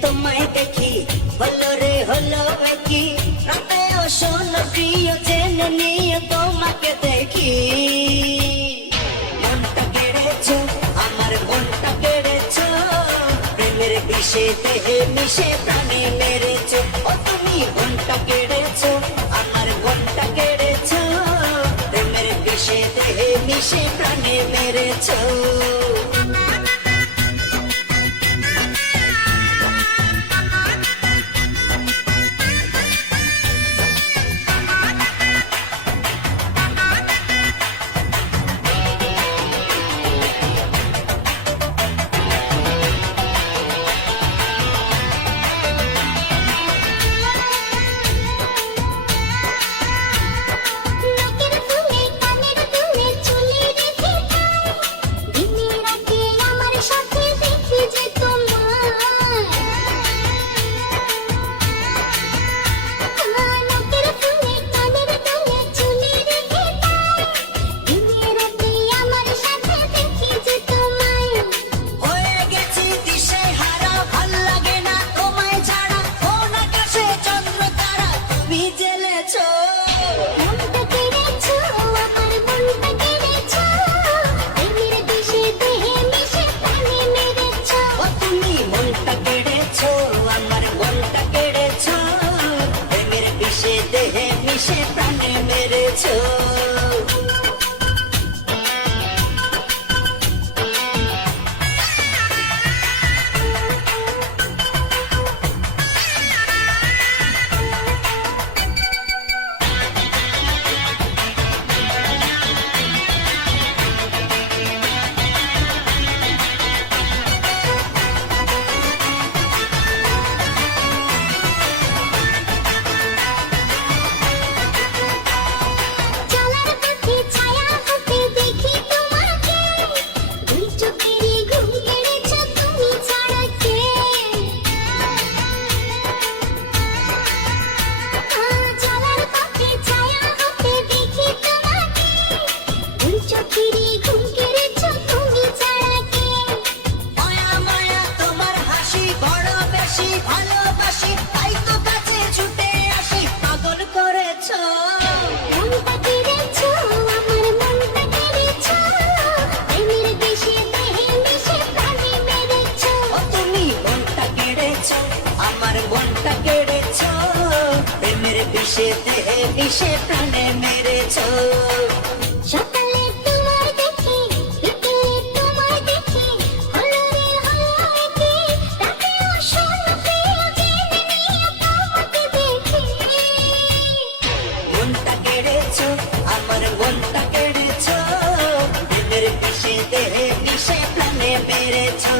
তোমায় দেখি হলো রে হলো কি রাতেও শোনো প্রিয় জেনে নিয়ে তোমাকে দেখি মনটা কেড়েছো আমার মনটা কেড়েছো প্রেমের বিষে দেহে মিশে প্রাণে মেরেছো ও তুমি মনটা কেড়েছো আমার মনটা কেড়েছো প্রেমের বিষে দেহে মিশে প্রাণে মেরেছো দেহে মিশে প্রাণে মেরেছো আমার মনটা কেড়েছো প্রেমের বিষে দেহে মিশে প্রাণে মেরেছো সকালে তোমায় দেখি বিকেলে তোমায় দেখি হলো রে হলো কি রাতেও শোনো প্রিয় জেনে নিয়ে তোমাকে দেখি মনটা কেড়েছো আমার মনটা কেড়েছো প্রেমের বিষে দেহে মিশে প্রাণে মেরেছো